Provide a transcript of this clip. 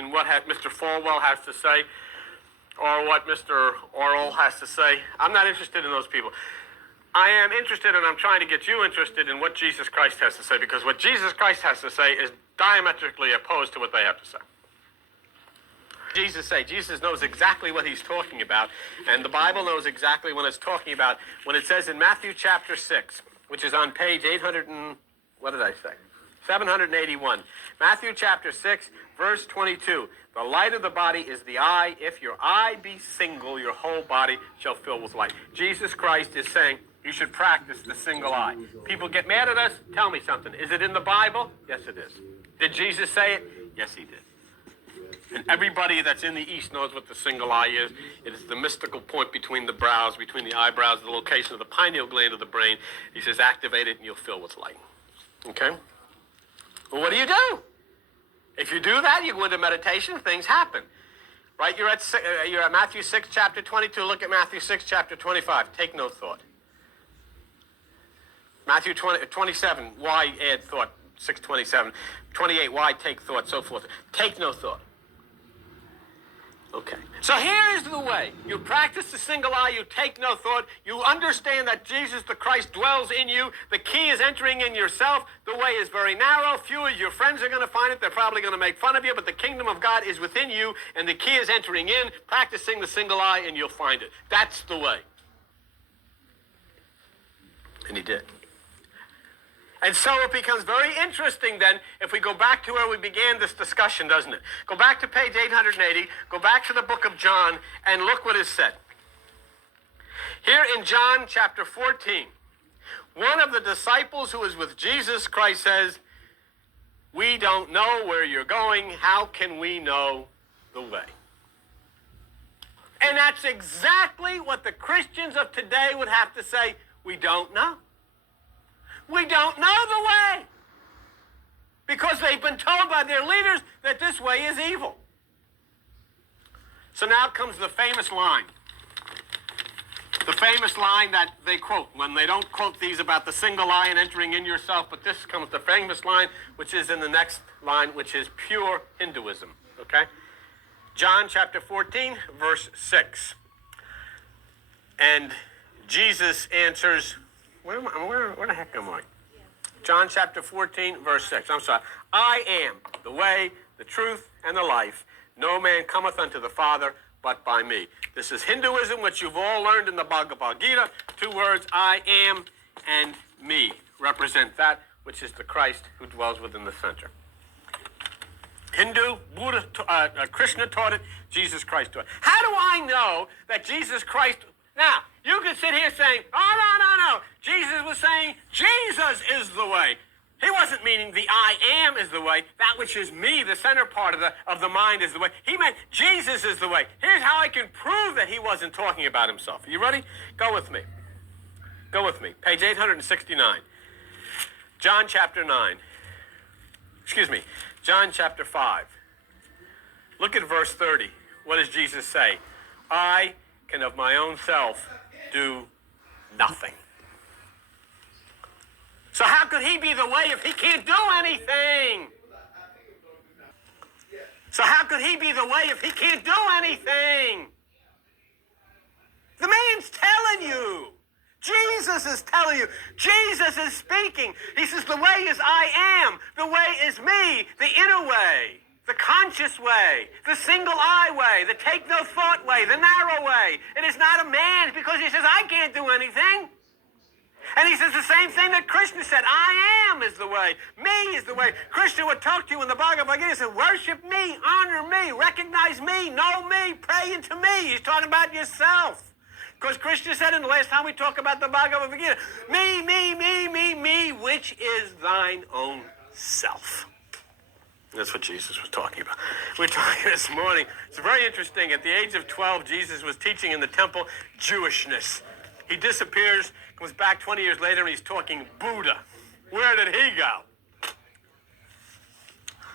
in what Mr. Falwell has to say or what Mr. Orwell has to say. I'm not interested in those people. I am interested, and I'm trying to get you interested in what Jesus Christ has to say, because what Jesus Christ has to say is diametrically opposed to what they have to say. Jesus knows exactly what he's talking about, and the Bible knows exactly what it's talking about when it says in Matthew chapter 6, which is on page 781. Matthew chapter 6, verse 22. The light of the body is the eye. If your eye be single, your whole body shall fill with light. Jesus Christ is saying you should practice the single eye. People get mad at us. Tell me something. Is it in the Bible? Yes, it is. Did Jesus say it? Yes, he did. And everybody that's in the East knows what the single eye is. It is the mystical point between the brows, between the eyebrows, the location of the pineal gland of the brain. He says, activate it and you'll fill with light. Okay? Well, what do? If you do that, you go into meditation, things happen. Right? You're at Matthew 6, chapter 22. Look at Matthew 6, chapter 25. Take no thought. Matthew 27, why add thought? 6:27. 28, why take thought? So forth. Take no thought. Okay. So here is the way. You practice the single eye. You take no thought. You understand that Jesus the Christ dwells in you. The key is entering in yourself. The way is very narrow. Few of your friends are going to find it. They're probably going to make fun of you, but the kingdom of God is within you, and the key is entering in, practicing the single eye, and you'll find it. That's the way. And he did. And so it becomes very interesting then if we go back to where we began this discussion, doesn't it? Go back to page 880, go back to the book of John, and look what is said. Here in John chapter 14, one of the disciples who is with Jesus Christ says, we don't know where you're going. How can we know the way? And that's exactly what the Christians of today would have to say. We don't know. We don't know the way. Because they've been told by their leaders that this way is evil. So now comes the famous line. The famous line that they quote when they don't quote these about the single eye and entering in yourself, but this comes the famous line, which is in the next line, which is pure Hinduism. Okay? John chapter 14, verse 6. And Jesus answers, where the heck am I? John chapter 14, verse 6. I'm sorry. I am the way, the truth, and the life. No man cometh unto the Father but by me. This is Hinduism, which you've all learned in the Bhagavad Gita. Two words, I am and me, represent that which is the Christ who dwells within the center. Hindu, Buddha, Krishna taught it, Jesus Christ taught it. How do I know that Jesus Christ... Now, you can sit here saying, oh, no. Jesus was saying, Jesus is the way. He wasn't meaning the I am is the way. That which is me, the center part of the mind is the way. He meant Jesus is the way. Here's how I can prove that he wasn't talking about himself. Are you ready? Go with me. Go with me. Page 869. John chapter 9. John chapter 5. Look at verse 30. What does Jesus say? I can of my own self do nothing. So how could he be the way if he can't do anything? So how could he be the way if he can't do anything? The man's telling you. Jesus is telling you. Jesus is speaking. He says the way is I am. The way is me. The inner way. The conscious way. The single eye way. The take no thought way. The narrow way. It is not a man because he says I can't do anything. And he says the same thing that Krishna said. I am is the way. Me is the way. Krishna would talk to you in the Bhagavad Gita and say, worship me, honor me, recognize me, know me, pray into me. He's talking about yourself. Because Krishna said in the last time we talked about the Bhagavad Gita, me, which is thine own self. That's what Jesus was talking about. We're talking this morning. It's very interesting. At the age of 12, Jesus was teaching in the temple Jewishness. He disappears, comes back 20 years later, and he's talking Buddha. Where did he go?